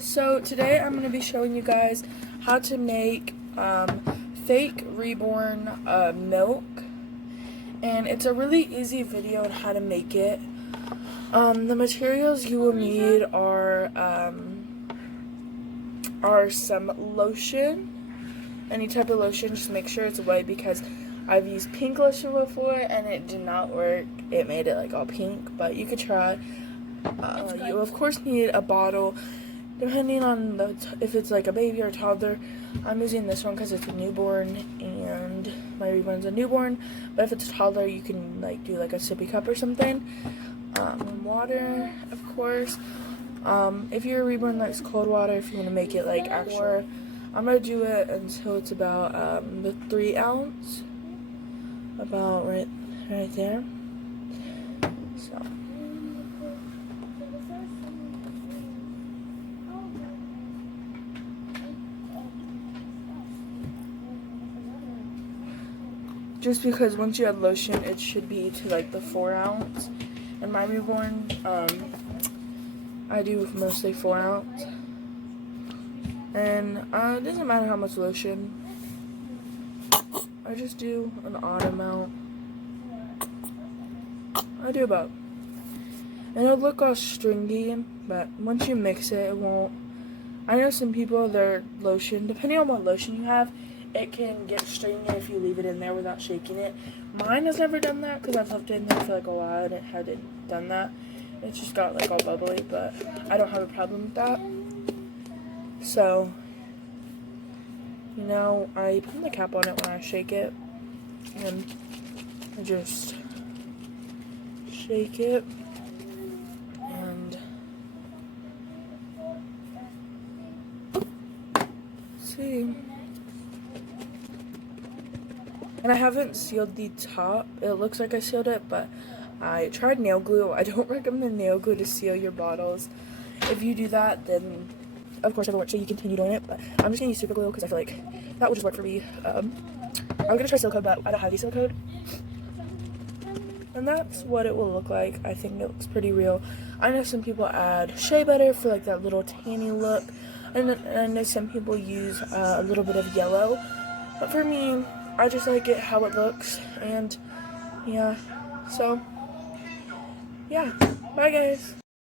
So today I'm going to be showing you guys how to make fake Reborn milk, and it's a really easy video on how to make it. The materials you will need are some lotion, any type of lotion. Just make sure it's white because I've used pink lotion before and it did not work. It made it like all pink, but you could try. You of course need a bottle. Depending on if it's like a baby or a toddler, I'm using this one because it's a newborn and my Reborn's a newborn. But if it's a toddler, you can like do like a sippy cup or something. Water, of course. If your Reborn likes cold water, if you want to make it like actual, I'm gonna do it until it's about the 3 ounce, about right there. So. Just because once you add lotion, it should be to like the 4 ounce. And my Reborn, I do mostly 4 ounce. And it doesn't matter how much lotion. I just do an odd amount. I do about. And it'll look all stringy, but once you mix it, it won't. I know some people, their lotion, depending on what lotion you have, it can get stringy if you leave it in there without shaking it. Mine has never done that because I've left it in there for like a while and it hadn't done that. It just got like all bubbly, but I don't have a problem with that. So, you know, I put the cap on it when I shake it, and I just shake it, and see. And I haven't sealed the top. It looks like I sealed it, but I tried nail glue. I don't recommend nail glue to seal your bottles. If you do that, then of course it will work, so you continue doing it. But I'm just gonna use super glue because I feel like that will just work for me. I'm gonna try silicone, but I don't have any silicone. And that's what it will look like. I think it looks pretty real. I know some people add shea butter for like that little tanny look, and I know some people use a little bit of yellow. But for me, I just like it how it looks, and yeah, so yeah, bye guys.